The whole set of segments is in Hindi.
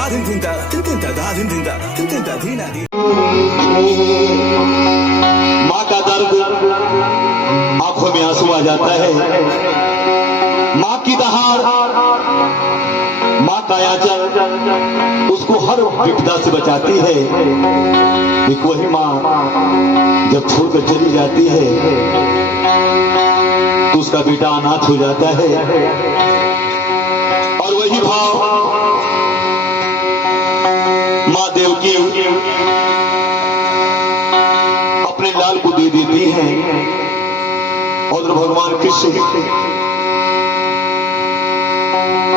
माँ का दर्द आंखों में आंसू आ जाता है। माँ की दहाड़, माँ का आंचल उसको हर विपदा से बचाती है। एक वही माँ जब छोड़कर चली जाती है तो उसका बेटा अनाथ हो जाता है। और वही भाव माँ देवकी अपने लाल को दे देती है और भगवान कृष्ण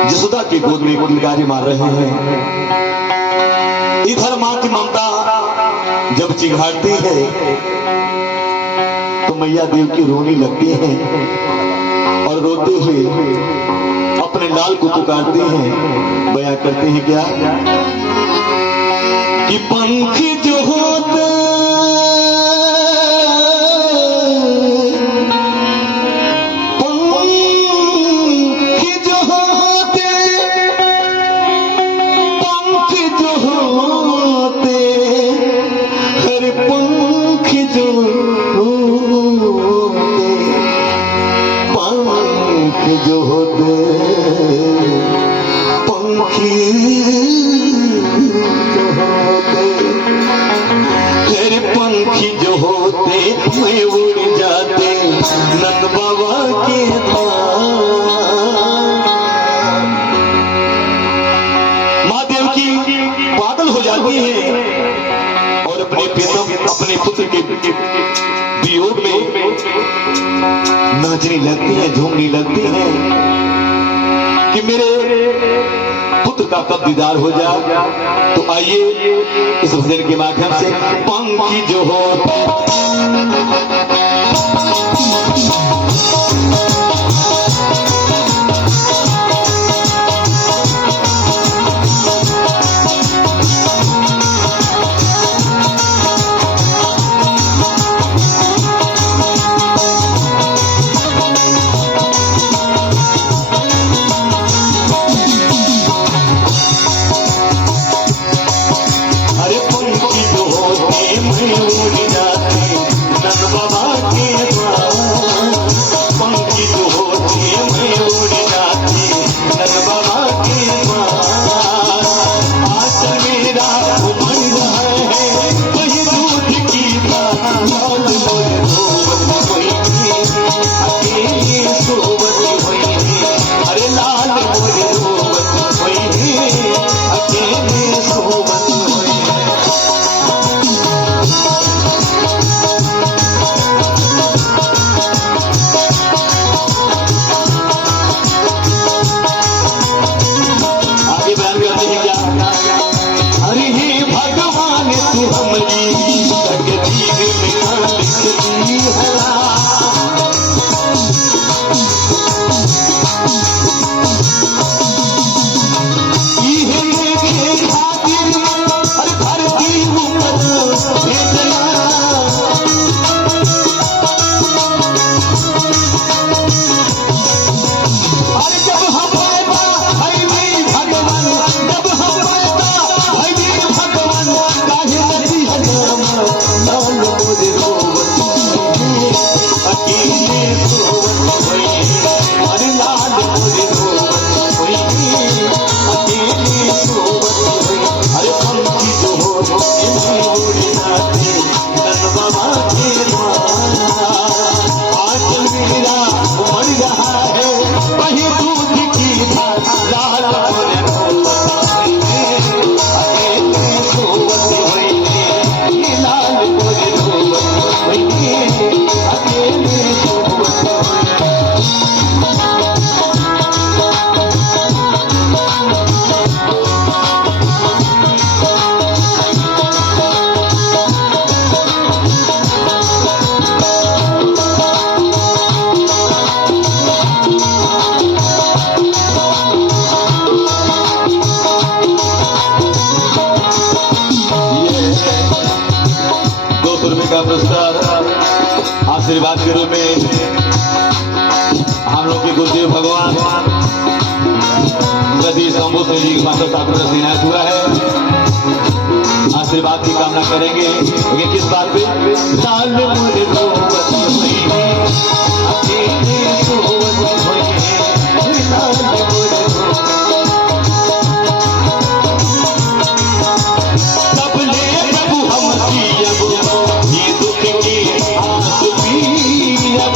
यशोदा की गोद में किलकारी मार रहे हैं। इधर मां की ममता जब चिघाड़ती है तो मैया देव की रोने लगती है और रोते हुए अपने लाल को पुकारती हैं। बयां करते हैं क्या कि पंख जो होते जो होते पंखी जो होते तेरे पंखी जो होते मैं उड़ जाते नंद बाबा के माँ देव की पागल हो जाती है और अपने प्रीतम अपने पुत्र के वियोग में नाचने लगती है, झूमने लगती है कि मेरे पुत्र का कब दीदार हो जाए। तो आइए इस भजन के माध्यम से पंखी जो हो का पुरस्कार आशीर्वाद के रूप में हम लोग के गुरुदेव भगवान सतीश शंभू जी माता साहब का इनायत हुआ है। कामना करेंगे। ये किस बात पे? लाल मोरे रोवत हुई अकेले सोवत हुई, लाल मोरे सब ले प्रभु हम जियब, ये दुख की आस पियब।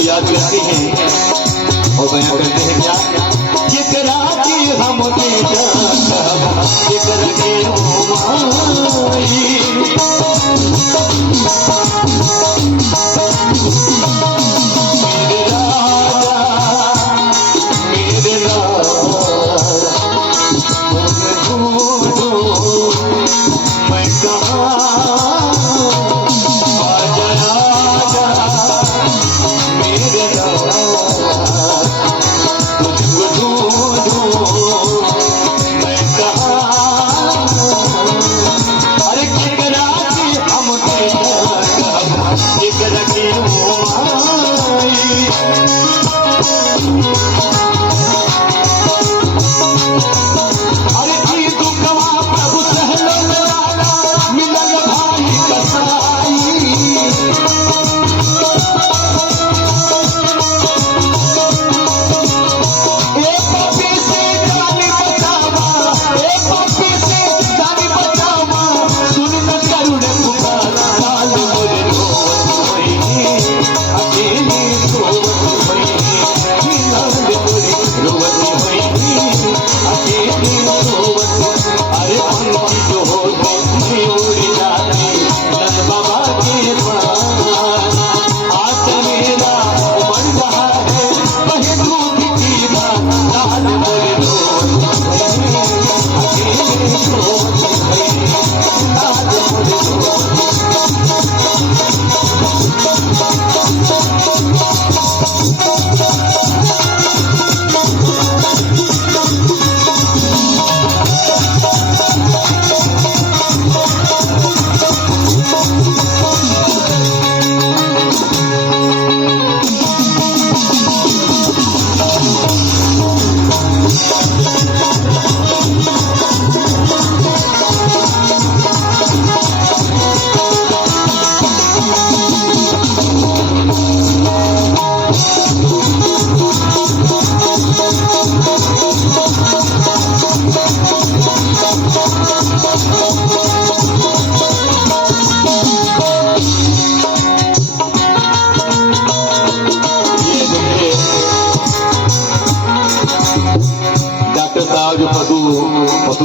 याद करते हैं और बयां करते हैं क्या? जिकरा की हम जिक्र के मेरे राजा मेरे मैं कहाँ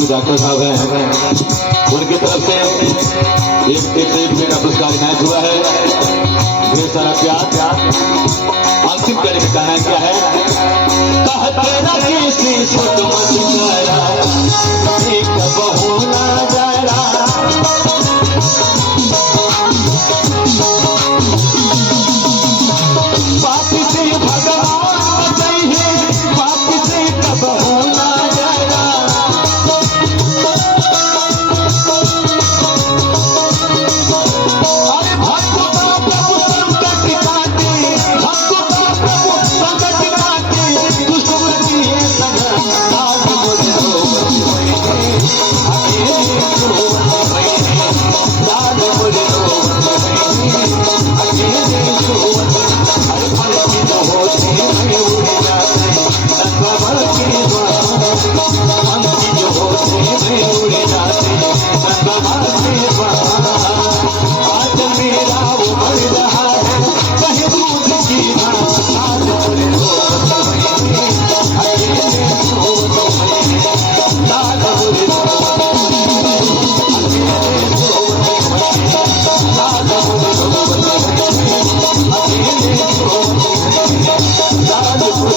डॉक्टर साहब हैं, उनकी तरफ से एक का पुरस्कार इनायत हुआ है। ढेर सारा प्यार। अंतिम करने का कहना क्या है?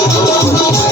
हो